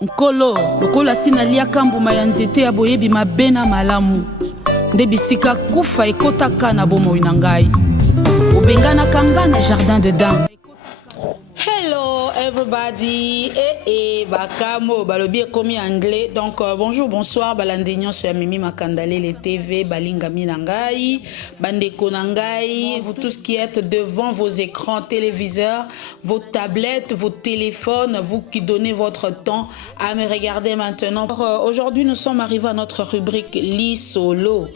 Nkolo, lokola sina lia kambuma ya nzete ya boyebi mabena malamu. Nde bisika kufa ekotaka na bomoi na ngai. Obengana kangana jardin de dame. Hello everybody, bakamo balobi komi anglais. Donc bonjour, bonsoir, balandegnon sur Mimi Makandalé les TV, balinga minangai, bandeko nangai, vous tous qui êtes devant vos écrans téléviseurs, vos tablettes, vos téléphones, vous qui donnez votre temps à me regarder maintenant. Aujourd'hui nous sommes arrivés à notre rubrique Lis Solo,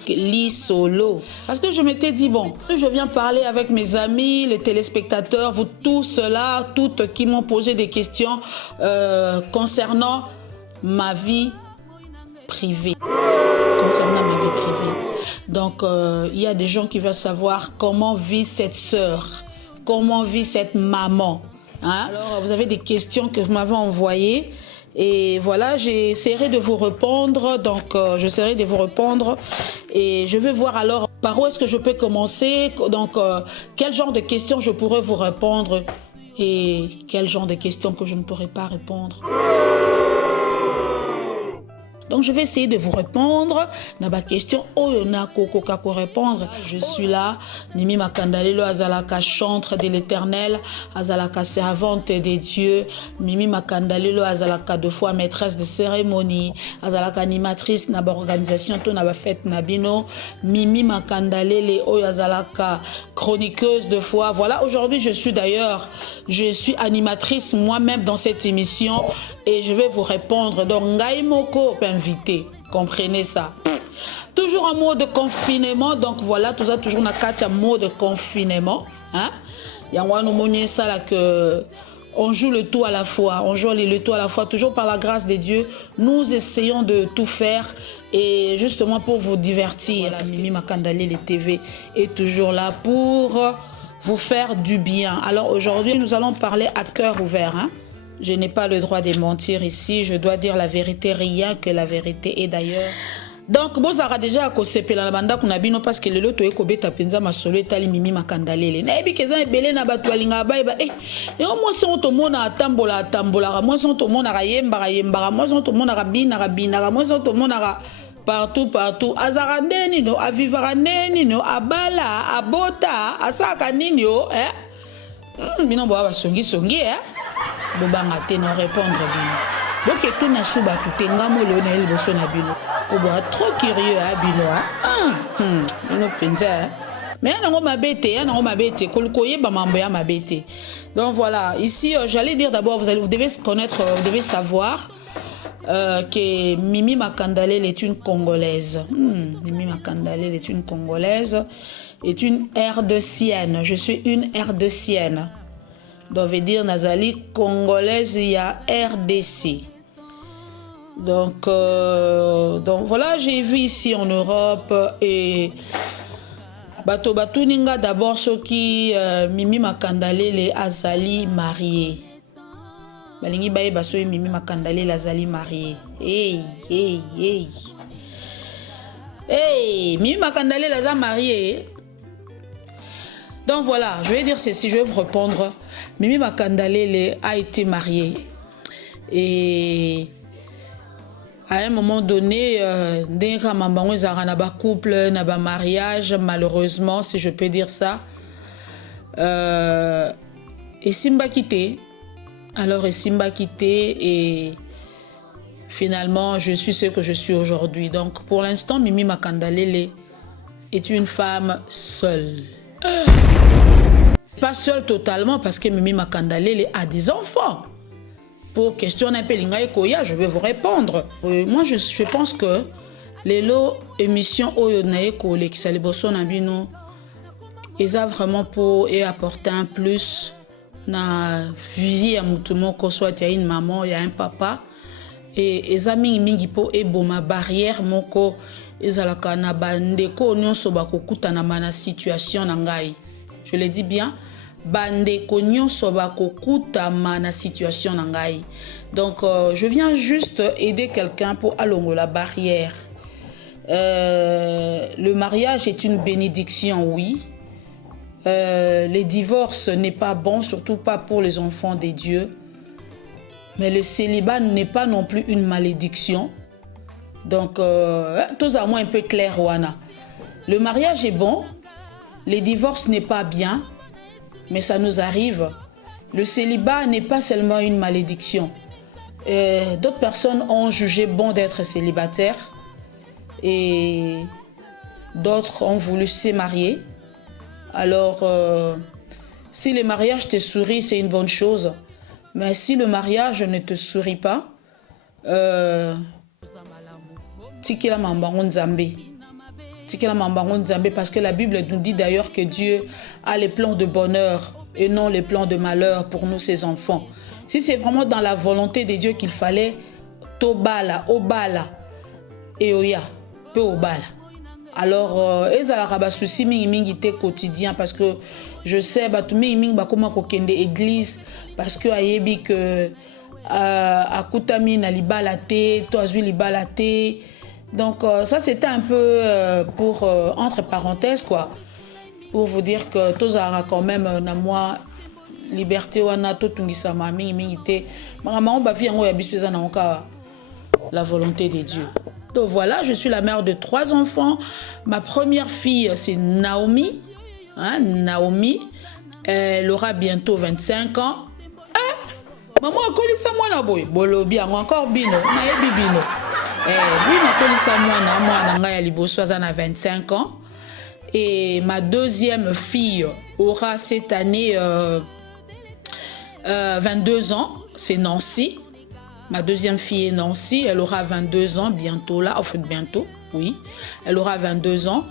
parce que je m'étais dit bon, je viens parler avec mes amis, les téléspectateurs, vous tous là, toutes qui m'ont posé des questions concernant ma vie privée. Donc, il y a des gens qui veulent savoir comment vit cette sœur, comment vit cette maman. Hein? Alors, vous avez des questions que vous m'avez envoyées. Et voilà, j'essaierai de vous répondre. Donc, j'essaierai de vous répondre. Et je vais voir alors par où est-ce que je peux commencer. Donc, quel genre de questions je pourrais vous répondre. Et quel genre de questions que je ne pourrais pas répondre. Donc, je vais essayer de vous répondre. Dans ma question, répondre. Je suis là. Mimi Makandalé, Azalaka, chantre de l'éternel. Azalaka, servante des dieux. Mimi Makandalé, Azalaka, deux fois maîtresse de cérémonie. Azalaka, animatrice, naba organisation, tout naba fête nabino. Mimi Makandalé, Azalaka, chroniqueuse de foi. Voilà, aujourd'hui, je suis animatrice moi-même dans cette émission. Et je vais vous répondre. Donc, Ngaïmoko, invité. Comprenez ça. Toujours en mode confinement. Donc, voilà, tout ça, toujours dans un mode confinement. Hein? Il y a ça là que on joue le tout à la fois. On joue le tout à la fois. Toujours par la grâce de Dieu, nous essayons de tout faire. Et justement pour vous divertir. Voilà, Mimi Makandalé, les TV, est toujours là pour vous faire du bien. Alors, aujourd'hui, nous allons parler à cœur ouvert. Hein? Je n'ai pas le droit de mentir ici. Je dois dire la vérité, rien que la vérité. Et d'ailleurs... Donc, bon, ça a déjà à cause de la bande qu'on a bien parce que le lot est kobeta penza masolo etali Mimi Makandalé. Nabi keza ebele na batu alinga ba eba et au moins on to mona atambola moi on to mona yemba moi on to mona rabina moi on to mona partout azarande nino avivara nino abala abota asaka nino bino bo ba songi bobanga te na répondre bien. Donc était na suba tout ngamo Lionel boso na bino. Obo trop curieux à bino bino penza. Mais nango mabete kolkoye ba mambo ya mabete. Donc voilà, ici j'allais dire d'abord vous devez connaître, vous devez savoir que Mimi Makandalé est une Congolaise. Mimi Makandalé est une Congolaise, est une RDCienne. Je suis une RDCienne. Donc, veut dire Nazali congolaise, il y a RDC. Donc voilà, j'ai vu ici en Europe et Bato Ninga d'abord ceux qui Mimi Makandalé les Azali mariés. Balingi baye baso Mimi Makandalé les Azali mariés. Hey, Mimi Makandalé les Azali mariés. Donc voilà, je vais dire ceci, je vais vous répondre. Mimi Makandalé a été mariée. Et à un moment donné, dès que maman a un couple, un mariage, malheureusement, si je peux dire ça, et Simba quitté. Alors, et Simba quitté et finalement, je suis ce que je suis aujourd'hui. Donc, pour l'instant, Mimi Makandalé est une femme seule. Pas seule totalement parce que Mimi Makandalé a des enfants. Pour question un peu l'ingay koya, je vais vous répondre. Moi, je pense que les lots émissions oyonae kole qui saliboso nabino, ils ont vraiment pour apporter un plus na vie à mutumo ko soit il y a une maman, il y a un papa et ils amis mingi po e boma barrière moko ezalaka na bandeko nyonso bakokuta na mana situation na ngai. Je le dis bien, bandeko nyonso bakokuta na situation na ngai. Donc je viens juste aider quelqu'un pour alongo la barrière. Le mariage est une bénédiction, oui. Les divorces n'est pas bon, surtout pas pour les enfants des dieux. Mais le célibat n'est pas non plus une malédiction. Donc, tout à moi un peu clair, Wana. Le mariage est bon, le divorce n'est pas bien, mais ça nous arrive. Le célibat n'est pas seulement une malédiction. D'autres personnes ont jugé bon d'être célibataires et d'autres ont voulu se marier. Alors, si le mariage te sourit, c'est une bonne chose. Mais si le mariage ne te sourit pas, tikila mambango nzambe. Tikila mambango nzambe, parce que la Bible nous dit d'ailleurs que Dieu a les plans de bonheur et non les plans de malheur pour nous, ses enfants. Si c'est vraiment dans la volonté de Dieu qu'il fallait, tobala, obala, et oya, peu obala. Alors, ezalaka ba souci mingi te quotidien, parce que je sais ba tout mingi ba koma ko kende église parce que ayebi que akutami na libala te, to azui libala te. Donc ça c'était un peu pour entre parenthèses quoi, pour vous dire que tozara quand même na moi liberté wana to tungisama mingi te. Maman ba fi yango ya biso eza na oka la volonté de Dieu. Donc voilà, je suis la mère de 3 enfants. Ma première fille, c'est Naomi. Hein, Naomi. Elle aura bientôt 25 ans. Maman a collé ça moi na boy. Bolo bien encore bino. Na yebi bino. Oui, ma collé ça moi na nga ya liboso na 25 ans. Et ma deuxième fille aura cette année 22 ans. C'est Nancy. Ma deuxième fille est Nancy, elle aura 22 ans bientôt là, en fait bientôt, oui. Elle aura 22 ans.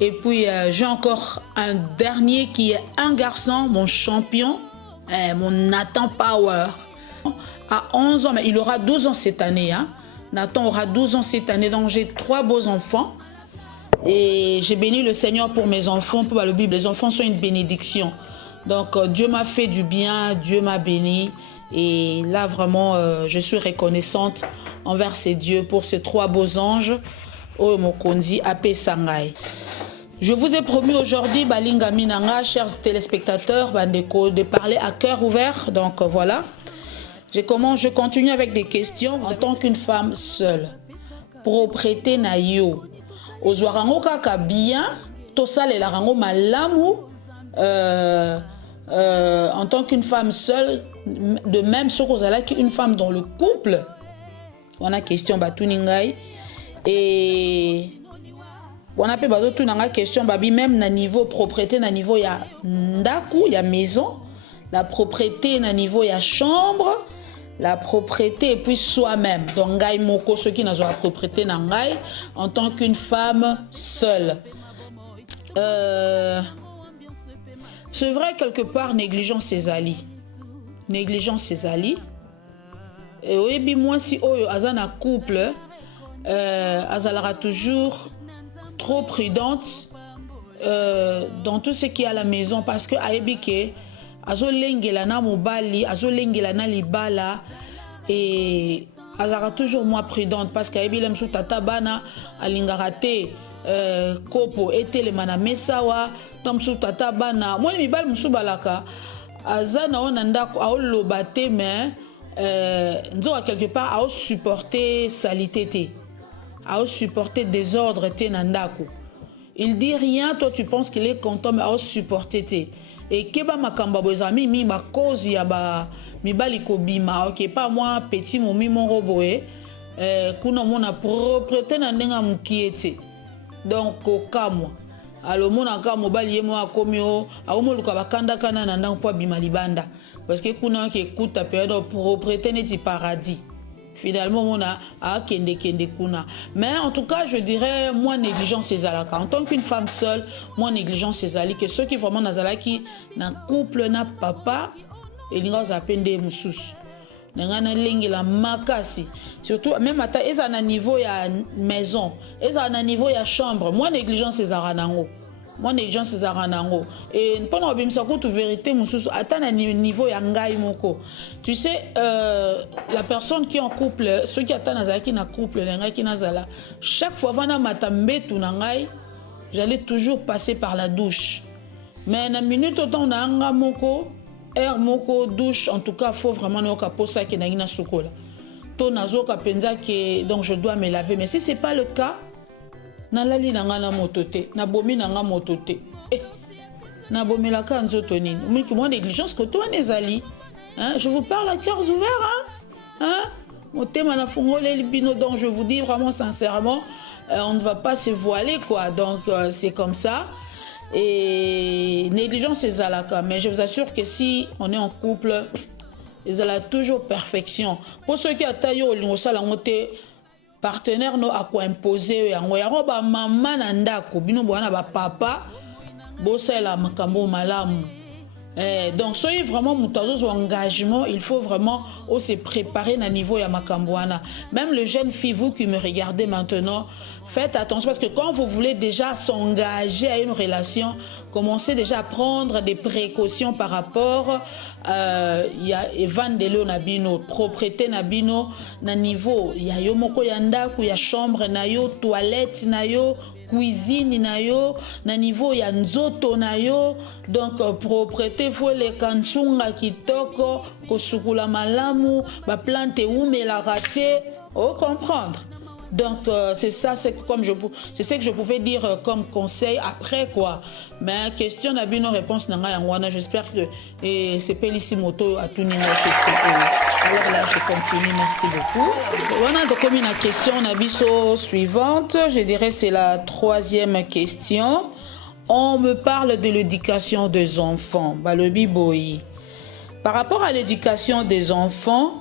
Et puis j'ai encore un dernier qui est un garçon, mon champion, mon Nathan Power. À 11 ans, mais il aura 12 ans cette année. Hein. Nathan aura 12 ans cette année, donc j'ai 3 beaux enfants. Et j'ai béni le Seigneur pour mes enfants, pour la Bible. Les enfants sont une bénédiction. Donc Dieu m'a fait du bien, Dieu m'a béni. Et là, vraiment, je suis reconnaissante envers ces dieux pour ces 3 beaux anges. Oh, Mokondi, Ape Sangai. Je vous ai promis aujourd'hui, Balinga Minanga, chers téléspectateurs, Bandeko, de parler à cœur ouvert. Donc voilà. Je continue avec des questions. En tant qu'une femme seule, propriété na yo, ozwarango kaka bien, tosale la rango malamu, en tant qu'une femme seule, de même ce qu'on a qu'une femme dans le couple. On a question batuningai et on a peu bateau tunanga question babi même na niveau propriété na niveau ya ndaku ya maison, la propriété na niveau ya chambre, la propriété et puis soi-même. Donc ngai moko ceux qui n'ont la propriété na ngai en tant qu'une femme seule. C'est vrai quelque part négligence ses alliés. Négligence ses alliés. Et oui, moi si azana couple, azalara toujours trop prudente dans tout ce qui est à la maison parce que aebike azolengela na mobali, azolengela na libala et azara toujours moins prudente parce qu'aebilem sou tata bana alingarate kopo etelema na mesawa tamsu tata bana moi mibali musu balaka azana ona ndako aoloba te mais nzoka quelque part ao supporter salité te ao supporter désordre te na ndako. Il dit rien, toi tu penses qu'il est content mais ao supporter te et keba makamba bozami mi ba cause ya ba mibali ko bima OK pas moi petit momi mon roboé kuna mona propriété na ndenga mukiete. Donc okamwa alors mona ka mobali ye mo akomi o aomoluka bakanda kana na ndang po bima libanda parce que kuna ke kuta période propriété neti paradis finalement mona a kende kuna. Mais en tout cas je dirais moi négligence ces alaka en tant qu'une femme seule, moi négligence ces ali que ceux qui vraiment nazalaki na couple na papa et linga zapende mususu nangana lengi la makasi surtout même ata eza na niveau ya maison eza na niveau ya chambre moi négligence ezara nango moi négligence ezara nango et pendant bimisa kutu vérité mususu ata na niveau ya ngai moko tu sais la personne qui est en couple ceux qui attendent nazalaki na couple ngai ki nazala chaque fois vana matambetu na ngai j'allais toujours passer par la douche mais na minute autant na anga moko air moko douche en tout cas faut vraiment no ka posa ke na sukola to nazo ka penza ke donc je dois me laver, mais si c'est pas le cas na lali na nga na motote na bomi na nga motote na bomi la ka nzoto nini mais que moi négligence que toi nezali hein, je vous parle à cœurs ouverts hein motema na fungole libino, donc je vous dis vraiment sincèrement on ne va pas se voiler quoi, donc c'est comme ça. Et négligence c'est zalaka, mais je vous assure que si on est en couple ils ont toujours perfection. Pour ceux qui attendent au lingosa moté partenaire no a quoi imposer yango yango ba mama na ndako bino bwana ba papa bossa la makambo malamu. Donc soyez vraiment moutazo engagement, il faut vraiment se préparer à niveau ya makambouana. Même les jeunes filles, vous qui me regardez maintenant, faites attention parce que quand vous voulez déjà s'engager à une relation, commencez déjà à prendre des précautions par rapport il y a evandelo nabino, propreté nabino na niveau, il y a yomoko yandaku, il y a chambre na yo, toilette na yo, cuisine na yo, na niveau ya nzoto na yo, donc propreté faut les kansunga kitoko, kosukula malamu, ba plante ume la raté, comprendre. Donc c'est ça, c'est ce que je pouvais dire comme conseil après quoi. Mais question n'a bien réponse nanga yangwana, j'espère que c'est Pelissimoto à tout niveau question. Alors là je continue, merci beaucoup. Voilà donc comme une question nabiso suivante, je dirais c'est la troisième question. On me parle de l'éducation des enfants, balobi boyi. Par rapport à l'éducation des enfants,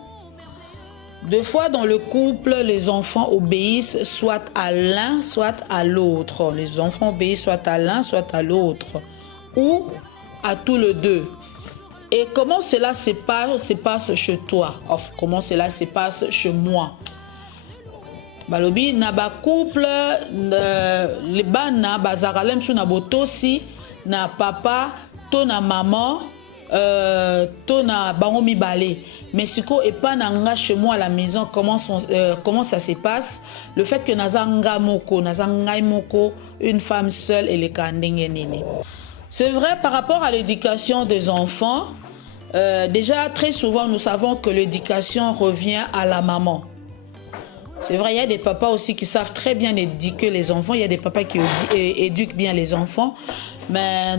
deux fois dans le couple, les enfants obéissent soit à l'un, soit à l'autre. Les enfants obéissent soit à l'un, soit à l'autre. Ou à tous les deux. Et comment cela se passe chez toi? Enfin, comment cela se passe chez moi? Balobi, na ba couple, les bana, bazaralem sou na botosi, na papa, to na maman, to na bango mibale. Mais si ko et pas nanga chez moi à la maison, comment ça se passe? Le fait que nazanga moko, une femme seule et les kandenge nene. C'est vrai par rapport à l'éducation des enfants. Déjà très souvent nous savons que l'éducation revient à la maman. C'est vrai, il y a des papas aussi qui savent très bien éduquer les enfants. Il y a des papas qui éduquent bien les enfants. Mais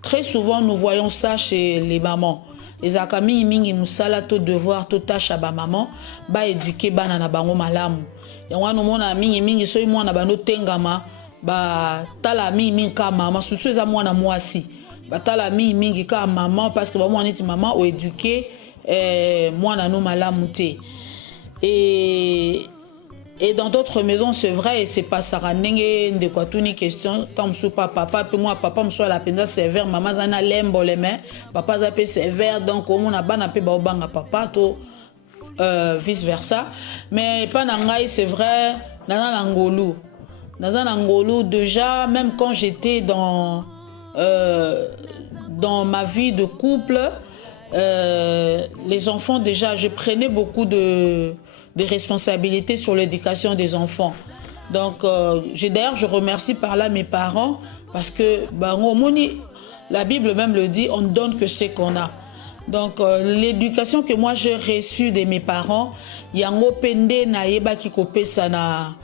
très souvent, nous voyons ça chez les mamans. Les akami mingi musala to devoir to tâche à ba maman ba éduquer bana na bango malamu. Ya wana mona mingi so mwana bano tengama ba tala mingi ka maman surtout za mwana mwasi. Ba tala mingi ka maman parce que ba mwana ti maman o éduquer mwana no malamu te. Et dans d'autres maisons, c'est vrai, et c'est pas ça. De quoi tout ni question. Tant que papa, puis moi, papa me soit la peine sévère, maman zana lembo les mains, papa zappé sévère, donc on a ban appelé baobanga papa, tout vice versa. Mais pas nangai, c'est vrai, dans l'angolou, déjà, même quand j'étais dans ma vie de couple, les enfants déjà, je prenais beaucoup de responsabilités sur l'éducation des enfants. Donc, d'ailleurs, je remercie par là mes parents parce que la Bible même le dit, on ne donne que ce qu'on a. Donc, l'éducation que moi j'ai reçue de mes parents, yango pende na yeba ki kopesa na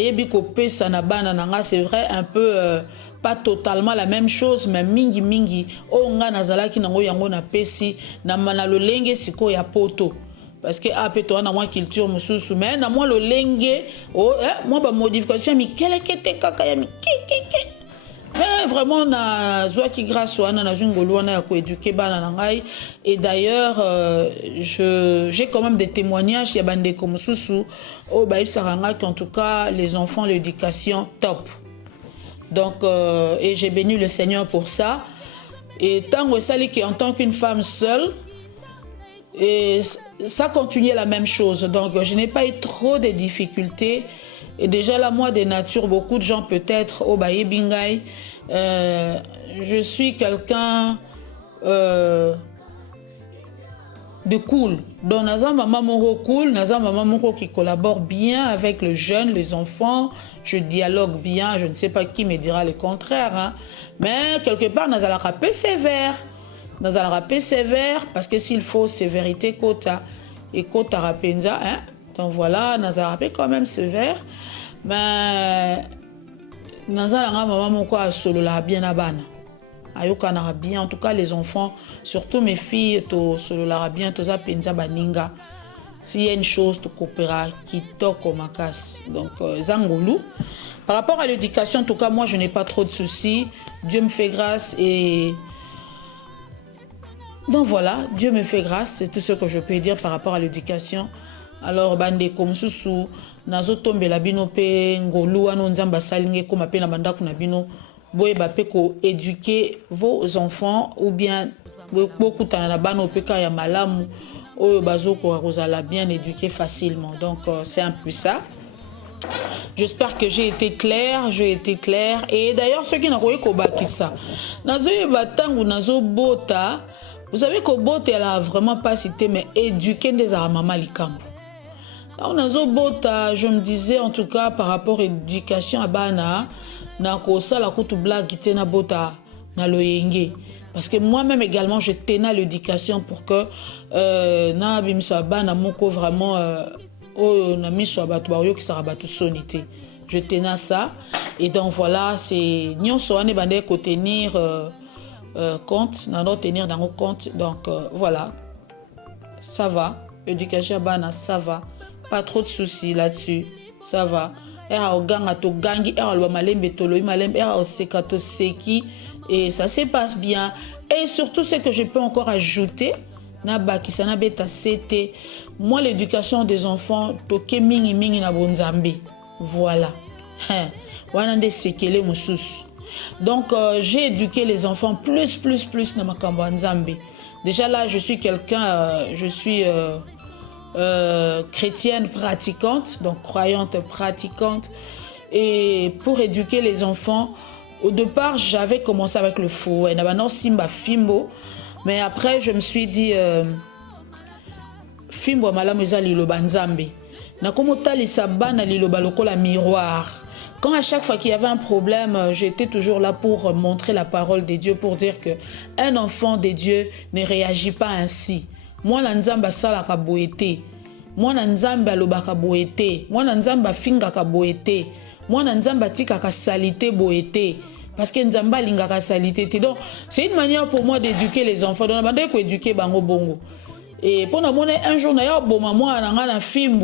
yebi kopesa na bana nanga, c'est vrai un peu pas totalement la même chose, mais mingi onga nazalaki nango yango na pesi na lolenge siko ya poto. Parce que après toi na moi culture mususu mais na moi le lenge moi ba modification mi kelekete kaka ya mi mais vraiment na zoaki grâce wana na zungolo wana ya ko éduquer bana nangai. Et d'ailleurs j'ai quand même des témoignages ya bande ko mususu au ba saranga qu'en tout cas les enfants l'éducation top. Donc et j'ai béni le Seigneur pour ça. Et tant que ça qui en tant qu'une femme seule, et ça continuait la même chose. Donc, je n'ai pas eu trop de difficultés. Et déjà, là, moi, de nature, beaucoup de gens peut-être, au Baye Bingay, je suis quelqu'un de cool. Donc, Naza Maman Moro cool, Naza Maman Moro qui collabore bien avec les jeunes, les enfants. Je dialogue bien, je ne sais pas qui me dira le contraire. Hein. Mais quelque part, Naza la peu sévère. dans un rappel sévère, parce que s'il faut sévérité, kota et kota rapenza, hein. Donc voilà, dans un rappel quand même sévère, mais dans un maman mon quoi solo la bien à bana. Ayoka na bien, en tout cas les enfants, surtout mes filles, to solo la bien, to za penza baninga. S'il y a une chose, tu coopéras qui toque au makas. Donc, Zangoulou. Par rapport à l'éducation, en tout cas, moi, je n'ai pas trop de soucis. Dieu me fait grâce et... Donc voilà, Dieu me fait grâce. C'est tout ce que je peux dire par rapport à l'éducation. Alors, bande comme sousou, nazo tombe la bino pe ngolu ano nzamba salinge comme appelle la banda kuna bino. Boye ba pe ko éduquer vos enfants ou bien beaucoup tana bano pe ka ya malamu. Bien éduqué facilement. Donc, c'est un peu ça. J'espère que j'ai été clair. Et d'ailleurs, ceux qui n'ont pas eu ça, vous savez que Bota, elle a vraiment pas cité, mais éduquer des maman likam. Je me disais, en tout cas, par rapport à l'éducation à Bana, na ko sala kutu blague qui na Bota, na loyenge. Parce que moi-même également, je tenais l'éducation pour que na bimisa bana moko vraiment na miso abatu ba yo ki sara batu sonité. Je tenais ça et donc voilà, c'est nyonso ane bande ko tenir compte, na no tenir dans compte. Donc voilà. Ça va, éducation bana ça va. Pas trop de soucis là-dessus. Ça va. Era oganga to gangi era lo malembe to lo malembe era osekato seki. Et ça se passe bien. Et surtout, ce que je peux encore ajouter, moi, l'éducation des enfants, voilà. Donc, j'ai éduqué les enfants plus. Déjà là, je suis quelqu'un, je suis chrétienne pratiquante, donc croyante pratiquante. Et pour éduquer les enfants, au départ, j'avais commencé avec le fouet. Simba Fimbo. Mais après, je me suis dit, Fimbo malamuza liloba nzambe. Na komota lisaba na liloba lokola miroir. Quand à chaque fois qu'il y avait un problème, j'étais toujours là pour montrer la parole de Dieu, pour dire que un enfant de Dieu ne réagit pas ainsi. Moi, na nzamba sala ka boete. Moi, na nzamba loba ka boete. Moi, na nzamba finga ka boete. Moi, nzamba tika ka salité boete. Parce que nzamba linga ka salité. Donc, c'est une manière pour moi d'éduquer les enfants. Donc, on va éduquer bango bongo. Et pour nous montrer un jour, d'ailleurs, bon, moi, on a un film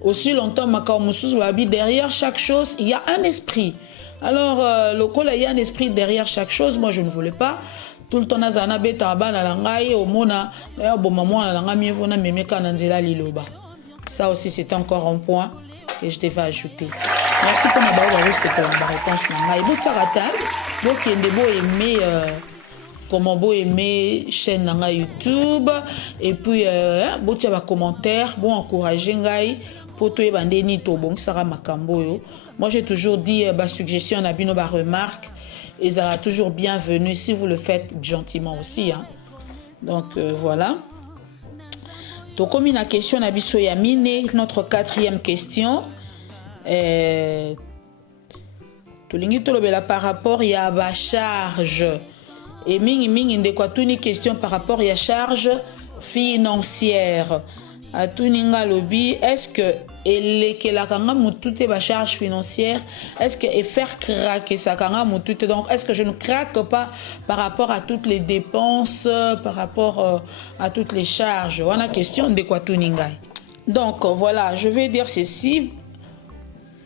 aussi longtemps, derrière chaque chose, il y a un esprit. Alors, le col, il y a un esprit derrière chaque chose. Moi, je ne voulais pas. Tout le temps, on a bêta na langai au mona. D'ailleurs, bon, maman, on a langai mieux, on a même kananzela liloba. Ça aussi, c'est encore un point que je devais ajouter. Merci pour ma réponse. Et vous, Tsarata, vous qui aimez comment vous aimez chaîne nanga YouTube et puis vous avez des commentaires, vous encouragez ngai pour tout bandeni to bon sara makambo yo. Moi j'ai toujours dit suggestion na bino remarque et ça sera toujours bienvenue si vous le faites gentiment aussi hein. Donc voilà. Donc comme une question na biso ya mine, notre quatrième question tolingi tolobela par rapport ya ba charge et mingi ndekwatuni question par rapport ya charge financière atuninga lobi est-ce que elekela kanga mutute ba charge financière est-ce que et faire craquer ça kanga mutute donc est-ce que je ne craque pas par rapport à toutes les dépenses par rapport à toutes les charges wana question ndekwatuninga donc voilà je vais dire ceci.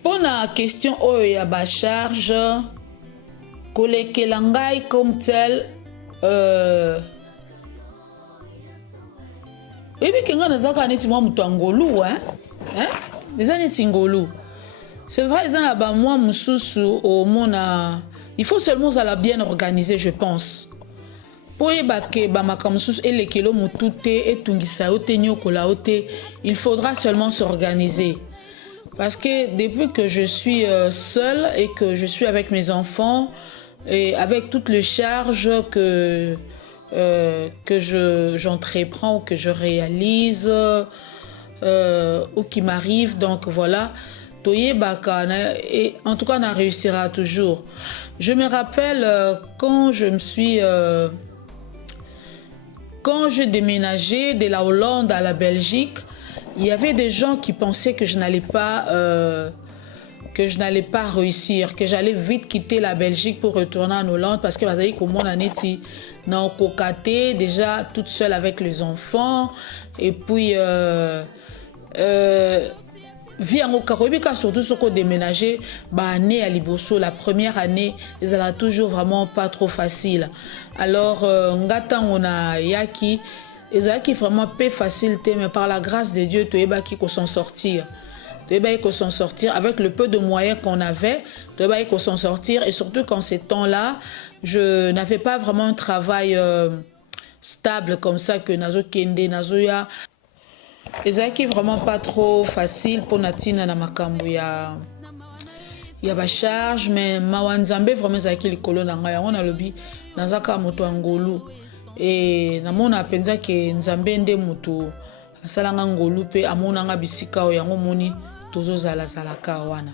Pour la question il y a ba charge kolekelangai comme tel et puis quand on a ça quand moi mutangolu hein les années tingolu c'est vrai ils ont ba moi mususu au mona il faut seulement ça la bien organiser je pense pour que ba makamususu et les kilo mutute et tungisa otenyo kola ote il faudra seulement s'organiser. Parce que depuis que je suis seule et que je suis avec mes enfants et avec toutes les charges que j'entreprends ou que je réalise ou qui m'arrivent, donc voilà, et en tout cas on réussira toujours. Je me rappelle quand je me suis quand je déménageais de la Hollande à la Belgique, il y avait des gens qui pensaient que je n'allais pas réussir, que j'allais vite quitter la Belgique pour retourner en Hollande parce que bazali comme mon année na kokate déjà toute seule avec les enfants et puis vie en Okakobika, surtout ce qu'on déménageait, année à Liboso, la première année, ils allaient toujours vraiment pas trop facile. Alors, ngata on a yaki, ils allaient vraiment pas facile, mais par la grâce de Dieu, tu es qui s'en sortir. Tu es s'en sortir avec le peu de moyens qu'on avait, tu es s'en sortir et surtout qu'en ces temps-là, je n'avais pas vraiment un travail stable comme ça que Nazo Kende, Nazoya. Et ça qui est vraiment pas trop facile pour Natina na makambu ya ba charge mais mawanzambe vraiment ça qui les colons na ngaya on a lobby nazaka moto ngolu et na mona penza ke nzambe nde moto asalanga ngolu pe amona nga bisika o yango moni tozo zala ka wana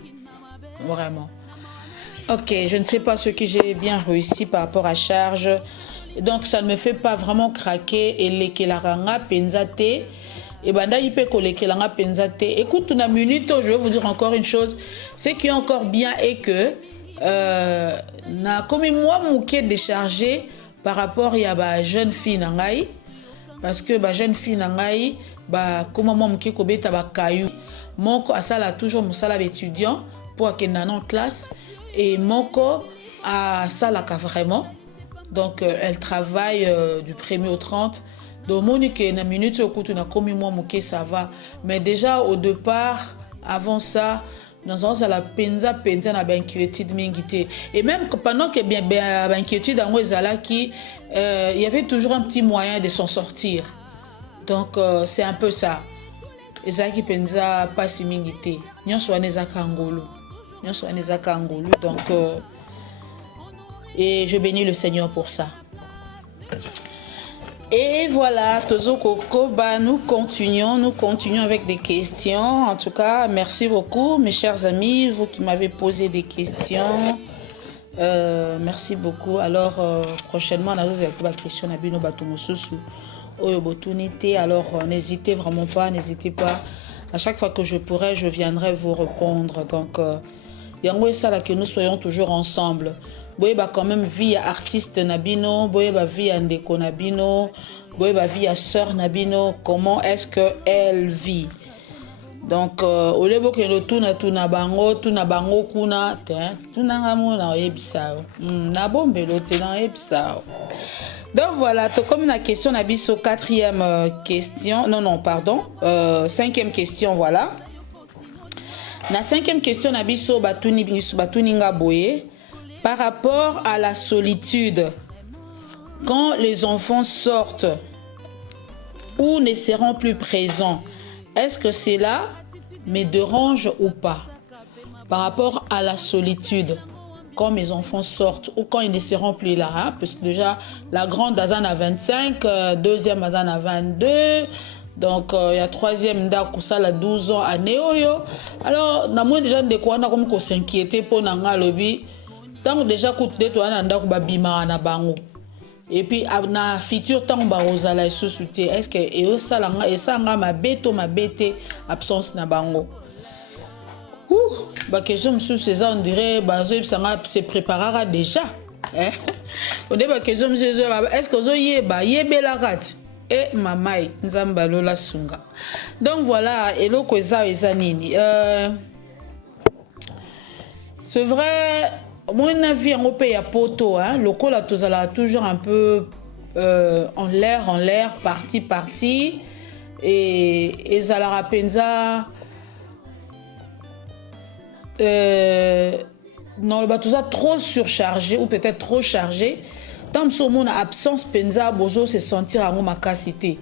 vraiment. OK, je ne sais pas ce que j'ai bien réussi par rapport à charge. Donc ça ne me fait pas vraiment craquer et les kelaranga penzate. Et banda ipe kolekelanga penzate. Écoute, une minute, je vais vous dire encore une chose. Ce qui est encore bien est que na comme moi mouké déchargé par rapport à ba jeune fille nangai parce que ba jeune fille nangai comment moi mouké kobeta ba kayu. Moko asala toujours musala étudiant pour akenda en classe et moko asala ka vraiment. Donc elle travaille du 1er au 30. Donc, Monique, na minute au coup, tu n'as commis moi, Mouké, ça va. Mais déjà, au départ, avant ça, nous avons la penza, na inquiétude mingité. Et même pendant que bien inquiétude dans Wezalaki, il y avait toujours un petit moyen de s'en sortir. Donc, c'est un peu ça. Et ça qui penza pas si mingité. Nous sommes des Akangolo. Donc, et je bénis le Seigneur pour ça. Et voilà, Tozo Koko, nous continuons avec des questions. En tout cas, merci beaucoup, mes chers amis, vous qui m'avez posé des questions. Merci beaucoup. Alors, prochainement, on a des questions. Alors, n'hésitez vraiment pas, À chaque fois que je pourrai, je viendrai vous répondre. Donc, yango ça là que nous soyons toujours ensemble. Boyeba quand même vie à artiste Nabino, boyeba vie à ndeko Nabino, boyeba vie à sœur Nabino, comment est-ce que elle vit. Donc au lebo que le tuna bango kuna tuna ngamo na yebisa. Na bombe lote na yebisa. Donc voilà, comme la question nabiso quatrième question, cinquième question voilà. La cinquième question nabiso batuni nga boye. Par rapport à la solitude, quand les enfants sortent ou ne seront plus présents, est-ce que cela me dérange ou pas? Par rapport à la solitude, quand mes enfants sortent ou quand ils ne seront plus là, hein, parce que déjà la grande Azan a 25, deuxième Azan a 22, donc il y a troisième Ndakusa la 12 ans à Neoyo. Alors, na moins déjà de quoi on a comme qu'on s'inquiétait pour nanga lobby. Tant déjà coûté toi nanda kubabima na bango et puis na futur tant ba rozala et sous-souté est-ce que et ça là et ça nga ma bête absence na bango ba question monsieur César on dirait ba zo ça se préparera déjà hein on dit ba question monsieur est-ce que zo yebela rat et mamai nzamba lola sunga. Donc voilà eloko eza nini c'est vrai. Mon avis en pays à poto, hein, le col a toujours un peu en l'air, parti, et Zalara Penza, non le bateau trop surchargé ou peut-être trop chargé. Tant que mon absence Penza bozo se sentir à ma capacité.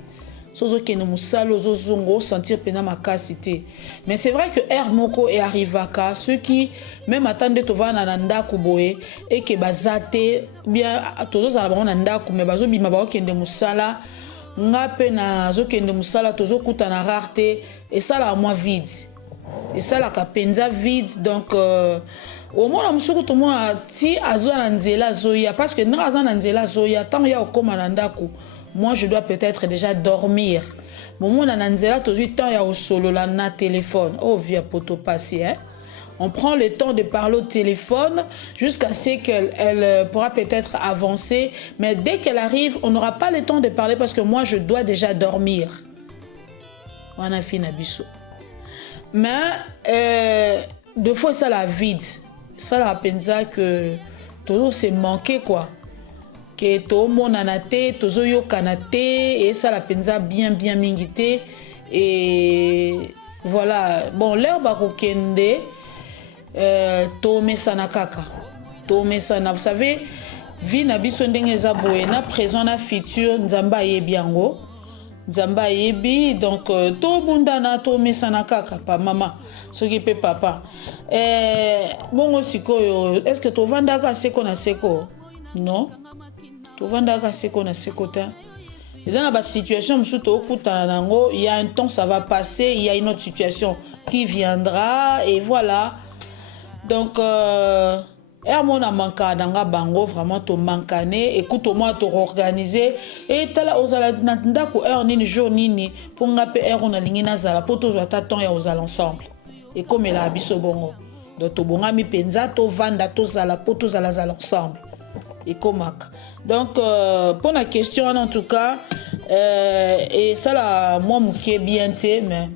Sozo ke no musalo zongo sentir pena makasité. Mais c'est vrai que Moko et Arrivaka, ceux qui même attendent de voir nanda kuboé et que bazate bien tozo za ba nanda ku me bazo bima ba kende musala ngape na zo kende musala tozo kuta na rareté et ça là moi vide. Et ça là kapenza vide donc au moins musuku to moi ti azo na nzela zoya parce que na azo na nzela zoya tant ya okoma nanda ku moi je dois peut-être déjà dormir. Moment on a nanzela tout de temps ya au solo la na téléphone. Oh via poto passé hein. On prend le temps de parler au téléphone jusqu'à ce qu'elle pourra peut-être avancer. Mais dès qu'elle arrive, on n'aura pas le temps de parler parce que moi, je dois déjà dormir. On a fini Nabiso. Mais deux fois, ça la vide. Ça la pensa que tout c'est manqué quoi. Que tout le monde en a été, tout le monde en a été. Et ça la pensa bien mingité. Et voilà. Bon, l'heure va kende. Tome sana kaka tome sana vous savez vie na biso ndenge eza boye na présent na futur nzamba yebi yango nzamba yebi donc to bundana tome sana kaka pa mama soki pe papa bongo sikoyo est-ce que to vandaka seko na seko non to vandaka seko na seko ta eza na ba situation musu to okutana nango il y a un temps ça va passer il y a une autre situation qui viendra et voilà. Donc, mon a manqué dans bango vraiment to mancané écoute moi to organiser et tala ozala nda ko heure ni jour nini pour ngape heure on a lingi na zala pour to joata temps ya ozala ensemble et comme la biso bongo donc to bonga mi penza to vanda to zala pour to zala ensemble et comme donc pour la question en tout cas et ça là moi m'ouké bien té mais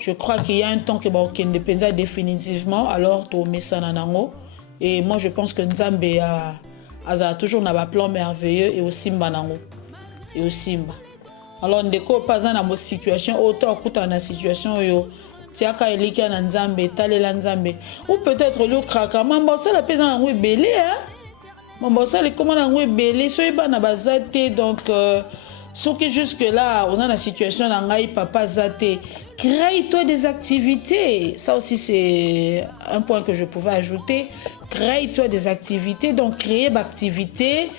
je crois qu'il y a un temps que Baoken dépend définitivement, alors tu mets ça nango. Et moi je pense que Nzambe a toujours un plan merveilleux et aussi Mbanango. Et aussi Mba. Alors ndeko pas dans la situation, autant que dans la situation yo. Tiaka elika na Nzambe, talela Nzambe. Ou peut-être le kraka, mambosa la pesa nango belé hein. Mambosa le comment nango belé, so iba na bazate donc sauf que jusque-là, on a la situation dans papa Zate. Crée-toi des activités. Ça aussi, c'est un point que je pouvais ajouter. Crée-toi des activités. Donc, créer des activités.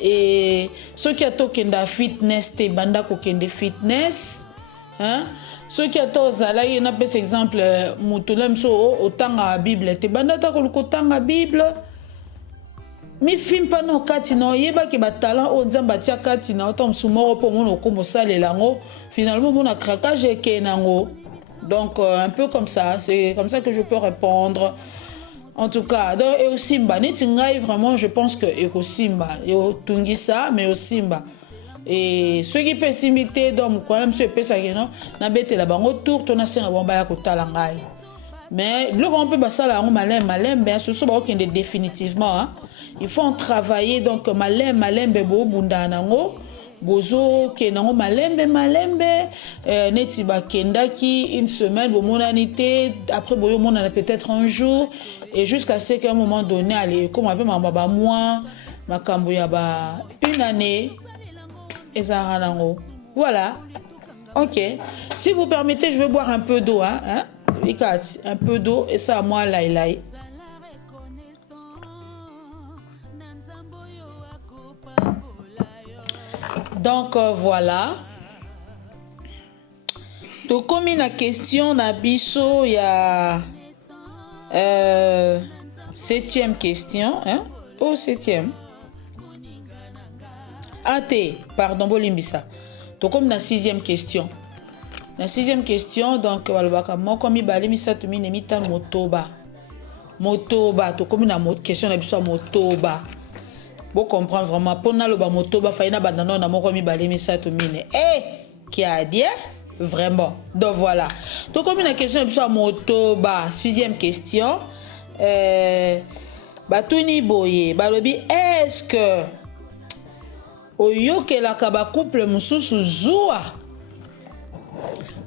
Et ceux qui ont token fitness, te banda koken de fitness. Hein? Ceux qui ont tozala, il y a un exemple, moutolem so autant à Bible. Te banda ta kolukotang à Bible. Mi film pa no kati no yeba ke ba talent o nzamba tia kati na otom sumoro po mono ko mosale lango finalement mon craquage ke nango donc un peu comme ça c'est comme ça que je peux répondre en tout cas donc et aussi mba netingai vraiment je pense que et aussi mba et tungisa mais aussi mba et ceux qui pessimité donc quoi monsieur pesa ke non na bete la bango tour to na senga bomba ya ko talangai mais le on peut passer là on malem bien ce soit aucun définitivement hein. Il faut en travailler donc malem bebo bunda nango bozo ke nango malembe neti ba kendaki une semaine bo monanité après boyo monana peut-être un jour et jusqu'à ce qu'à un moment donné allez comme avec ma baba moi makambo ya ba une année ezara nango voilà. OK, si vous permettez je vais boire un peu d'eau hein. Un peu d'eau et ça à moi laïlaï. Donc voilà. Donc comme une question nabiso il y a 7e question hein. Oh 7e. Pardon bolimbisa. Donc comme la 6e question. La 6e question, donc, moi, comme il balé, motoba. Motoba, to comme une question, la motoba. Vous comprenez vraiment, pour nous, motoba, il y a un moi, comme il balé, qui a dit, vraiment. Donc, voilà. Donc, comme une question, la motoba. 6e question. Batuni boye, balobi, est-ce que, oyoke la kaba couple mususu zoua?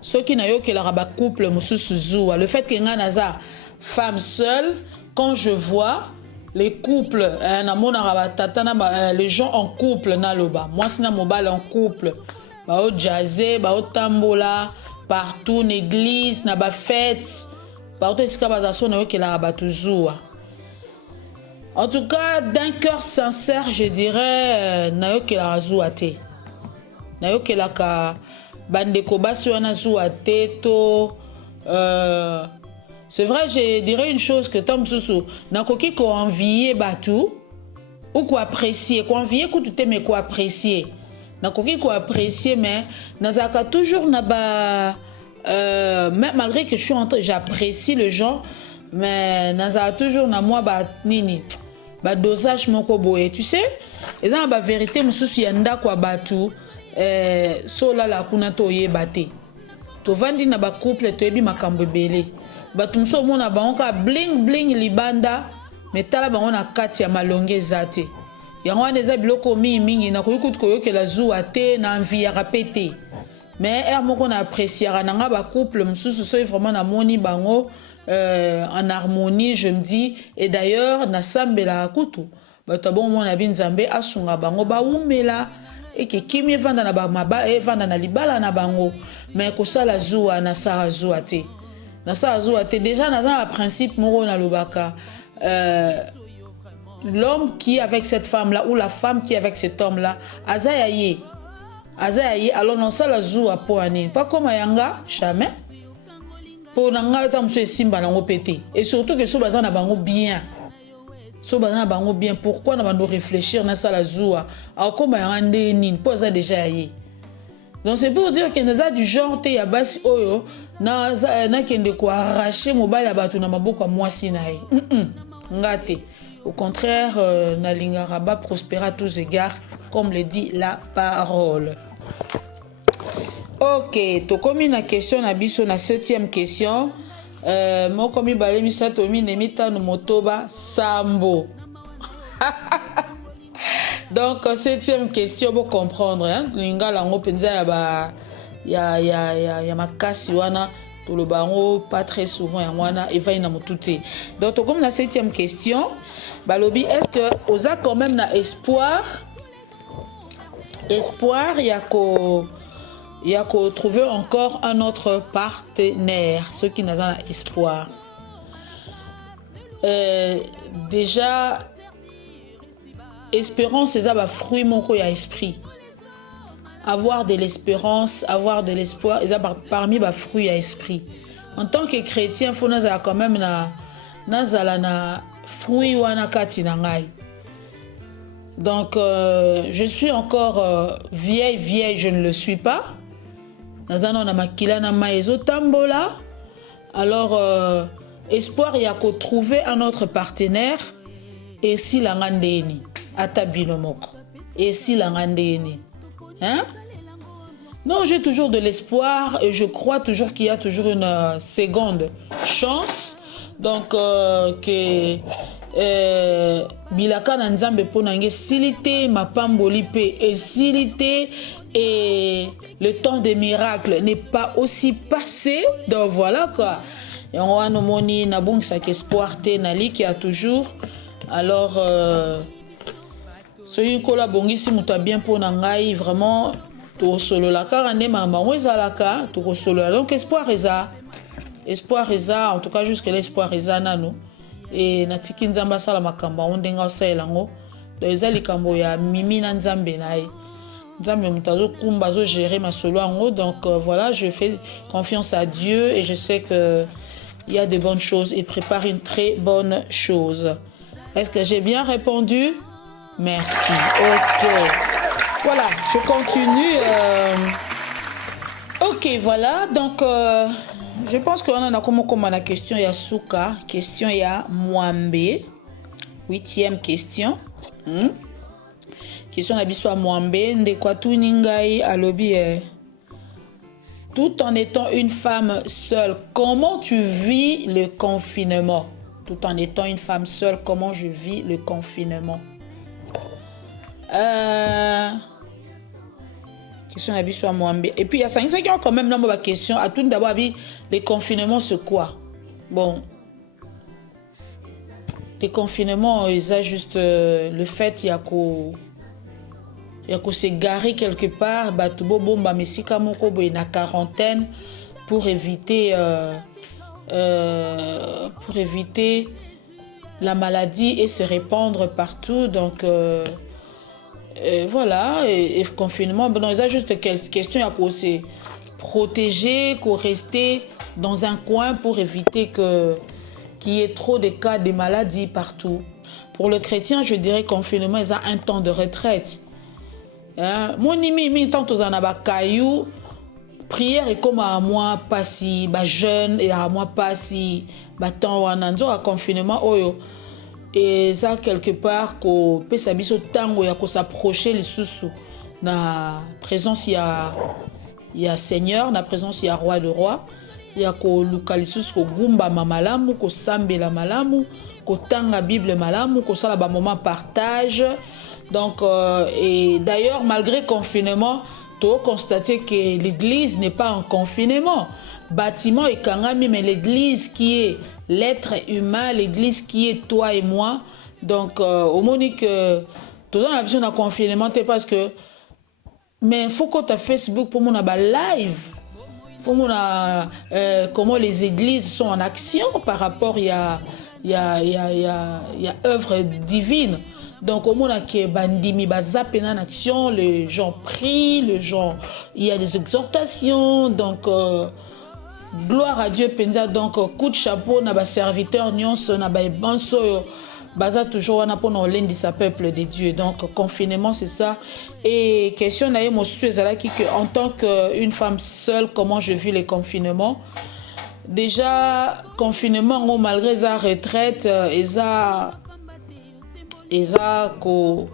Ceux qui n'ont que la couple, le fait que naza femme seule, quand je vois les couples, les gens en couple, moi c'est un mobile en couple, au jazzé, au tambola, partout, l'église, na ba fête, partout est-ce que la toujours. En tout cas, d'un cœur sincère, je dirais, na yo que la razouate, na yo que la ka bandeko basi wana zuwa teto c'est vrai je dirais une chose que Tom Susu nakoki ko envier batu ou ko apprécier ko envier ko tout mais ko apprécier nakoki ko apprécier mais nazaka toujours na ba malgré que j'apprécie le genre mais nazaka toujours na moi ba nini ba dosage moko boye tu sais et ça ba vérité mususu ya ndako batu so la kuna to yeba te to vandi na ba couple to yebi makambo ebele batu muso mona bango ka bling bling libanda mais tala bango na kati ya malonge ezate yango wana eza biloko mingi na koyikuti koyokela zuwa te na envie ya rapete mais moko na appréciera nanga ba couple mususu so vraiment na moni bango en harmonie je me dis et d'ailleurs na sambela kutu bato bon mona binzambe asunga bango ba umela eke kimi vanda na ba maba vanda na libala na bango mais ko sala zuwa na sa zuwa te na sa zuwa te déjà na un principe moko na lobaka l'homme qui est avec cette femme là ou la femme qui est avec cet homme là azayaye alors non ça la zuwa po ani pas comme yanga jamais pour nanga ta monsieur simba nango pété et surtout que so bazana bango bien pourquoi na bando réfléchir na ça la zuwa alors comme yanga ndeni po ça déjà yaye donc c'est pour dire que naza du genre te ya basi oyo na kende ko arracher mobile ya batu na maboko mwasi na ye ngate au contraire na lingara ba prospérer à tous égards comme le dit la parole. Ok, to komi na question na biso na 7e question mo komi bale misato mi nemita no motoba sambo. Donc 7e question pour comprendre hein lingala ngo penza ya ba ya makasi wana to le bango pas très souvent ya wana eva ina motute. Donc to comme la 7e question balobi est-ce que oza quand même na espoir il y a qu'à trouver encore un autre partenaire, ceux qui n'ont pas espoir. Déjà, espérance, c'est un fruit mon y a esprit. Avoir de l'espérance, avoir de l'espoir, c'est parmi les fruits à esprit. En tant que chrétien, il faut quand même na fruit ou na kati na ngai. Donc, je suis encore vieille, je ne le suis pas. Nazana na makila na maezo tambola. Alors, espoir, il y a qu'à trouver un autre partenaire. Et si la ngandeni, atabino moko. Et si la ngandeni. Hein? Non, j'ai toujours de l'espoir et je crois toujours qu'il y a toujours une seconde chance. Donc, que bilaka na nzambe pona nge silité mapamboli pe et silité et le temps des miracles n'est pas aussi passé. Donc voilà quoi. Et on va nous moni na bon ça espoir te nali qui a toujours. Alors celui ko la bongisi muta bien pona ngai vraiment to solo la karane mama weza la ka to solo donc espoir eza en tout cas jusque l'espoir eza nano. Et natiki nzamba sala makamba ondenga osela ngo do eza likambo ya mimi na nzambe nae nzambe mutazo kumba zo gérer ma solo ngo donc voilà je fais confiance à Dieu et je sais que il y a de bonnes choses, il prépare une très bonne chose. Est-ce que j'ai bien répondu? Merci. OK. Voilà, je continue OK, voilà. Donc je pense qu'on en a comme la question Yasuka, question ya Mwambe. 8e question. Question na biso Mwambe ndekwatu ningai alobi tout en étant une femme seule, comment tu vis le confinement? Tout en étant une femme seule, comment je vis le confinement? Question à biso Mwambe. Et puis il y a 5 qui ont quand même la question à tout d'abord les confinements c'est quoi? Bon, les confinements ils ont juste le fait il y a qu'on s'est garé quelque part batubo bomba mesika moko boye na quarantaine pour éviter la maladie et se répandre partout donc voilà et confinement bon ils ont juste quelques questions à se protéger qu'on rester dans un coin pour éviter qu'il y ait trop de cas de maladies partout. Pour le chrétien je dirais confinement ils ont un temps de retraite. hein mon nimi tant aux anaba caillou prière et comme à moi pas si ba jeune et à moi pas si ba temps wananzo à confinement oyo et ça quelque part ko pesa biso tango ya ko s'approcher les sous na présence il y a Seigneur na présence il y a roi de roi il y a ko lukalisus ko gumba malamu ko sambela malamu ko tanga bible malamu ko sala ba moment partage donc et d'ailleurs malgré confinement tu as constaté que l'église n'est pas en confinement. Bâtiment et kangami, mais l'église qui est l'être humain, l'église qui est toi et moi. Donc, au Monique, tu as la vision d'un confinement, parce que. Mais il faut qu'on ait Facebook pour mon live. Il faut comment les églises sont en action par rapport à œuvre divine. Donc, au moment qui est bandimi, en action, les gens prient, il y a des exhortations. Donc, gloire à Dieu, penza. Donc, coup de chapeau, na ba serviteur, nyonso, na ba banso, baza toujours wana pour nous lundi sa peuple de Dieu. Donc, confinement, c'est ça. Et question naïe, moi, en tant qu'une femme seule, comment je vis les confinements? Déjà, confinement, malgré sa retraite, qu'on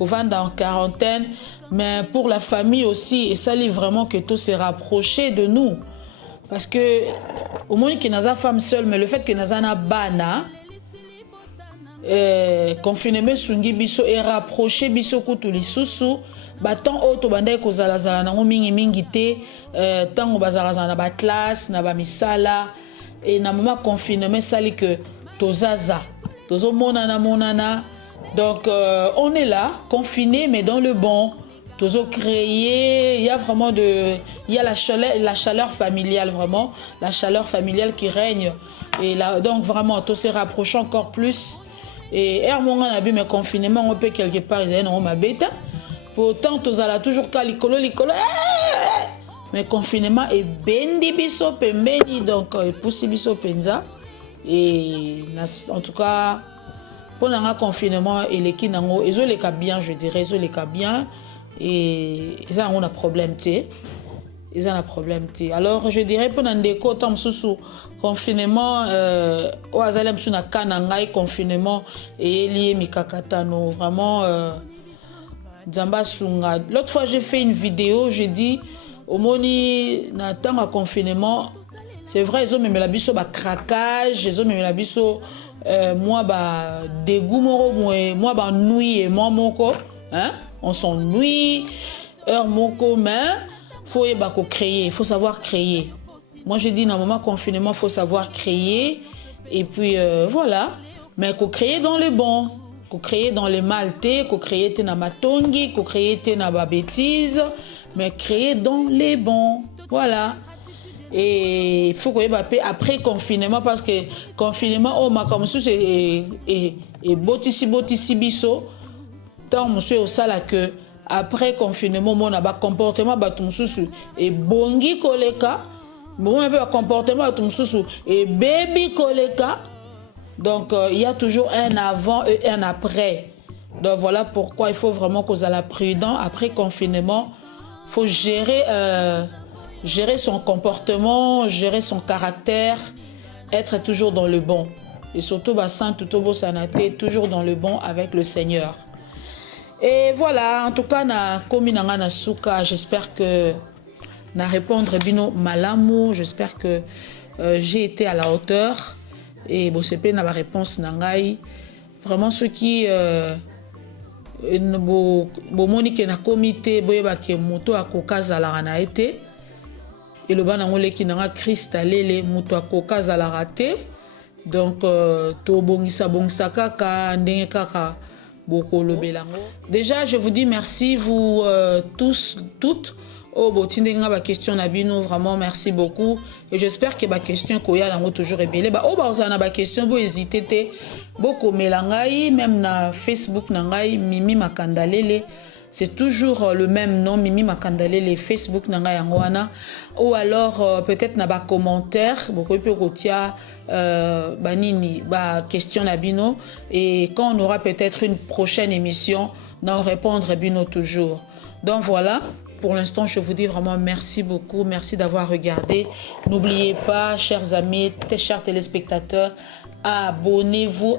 va en quarantaine, mais pour la famille aussi, et ça livre vraiment que tout s'est rapproché de nous. Parce que, au moins qu'il y a une femme seule, mais le fait que nous avons une bana, confinement sungi biso et rapproché biso kutu li susu, tant auto bandai ko zala na mingi te, tant bazala na ba classe, na ba misala, et na moment confinement sali que tozaza, tozo monana. Donc, on est là, confinés, mais dans le bon. Toujours créé, il y a vraiment il y a la chaleur familiale, vraiment. La chaleur familiale qui règne. Et là, donc, vraiment, tout s'est rapproché encore plus. Et on a vu mes confinements, on peut quelque part, ils ont ma bêta. Pourtant, tout allons toujours calicolo. Mais confinement est bendi biso pembeni, donc, poussi biso penza. Et en tout cas, pour un confinement, et les kinango, ils ont les cas bien, je dirais, ils ont les cas bien. Et ils ont un problème, ils ont un problème. Alors, je dirais, pour un déco, tant sous confinement, au azalem sous na kanangai confinement et lié mikakatano, vraiment, Dzamba sunga. L'autre fois, j'ai fait une vidéo, j'ai dit, au moni, na temps à confinement, c'est vrai, ils ont même la biso, bah, craquage, ils ont même la biso, moi, bah, dégoût, moi, bah, nuit et moi, mon corps, hein? On s'ennuie, heure mon commun, faut créer, il faut savoir créer. Moi je dis dans le moment confinement, il faut savoir créer et puis voilà, mais qu'on créer dans le bon, qu'on créer dans le maltais, qu'on créer dans matongi, qu'on créer dans la bêtise, mais créer dans les bons, voilà. Et il faut qu'on ait après confinement parce que confinement, oh ma comme ça c'est et botissi biso. Tant monsieur au sala que après confinement mon a comportement batumsusu et bongi koleka mon a comportement batumsusu et baby koleka donc il y a toujours un avant et un après. Donc voilà pourquoi il faut vraiment qu'on soit prudent après confinement. Faut gérer son comportement, gérer son caractère, être toujours dans le bon et surtout bassin tout au beau sanaté toujours dans le bon avec le Seigneur. Et voilà, en tout cas, na komi na suka, j'espère que na répondre bino malamu, j'espère que j'ai été à la hauteur et bon c'est pas na réponse nangai. Vraiment ceux qui bo monique na comité boyeba ke moto akokaza la na été et le bana ngole ki na Christ alele moto akokaza la raté donc to bongisa kaka ndenge kaka. Déjà, je vous dis merci, vous tous, toutes. Oh, bon, ma question Nabino, vraiment merci beaucoup. Et j'espère que ma question Koya n'a toujours révélé. Oh, bah, vous en avez question, vous hésitez, beaucoup mélangaï, même na Facebook nangai, Mimi Makandalele. c'est toujours le même nom, Mimi Makandale, les Facebook Nanga Yangwana, ou alors peut-être na ba commentaire, beaucoup peut kotia banini, ba question na bino, et quand on aura peut-être une prochaine émission, d'en répondre bino toujours. Donc voilà. Pour l'instant, je vous dis vraiment merci beaucoup. Merci d'avoir regardé. N'oubliez pas, chers amis, chers téléspectateurs, abonnez-vous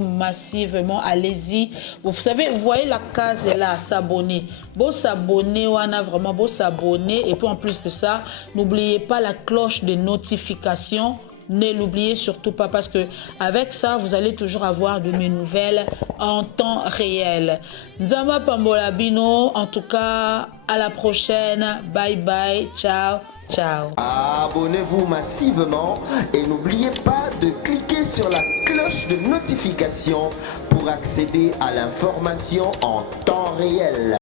massivement. Allez-y. Vous savez, vous voyez la case là, s'abonner. Beau s'abonner, on a vraiment beau s'abonner. Et puis en plus de ça, n'oubliez pas la cloche de notification. Ne l'oubliez surtout pas parce que avec ça, vous allez toujours avoir de mes nouvelles en temps réel. Nzama Pambola Bino, en tout cas, à la prochaine. Bye bye, ciao, ciao. Abonnez-vous massivement et n'oubliez pas de cliquer sur la cloche de notification pour accéder à l'information en temps réel.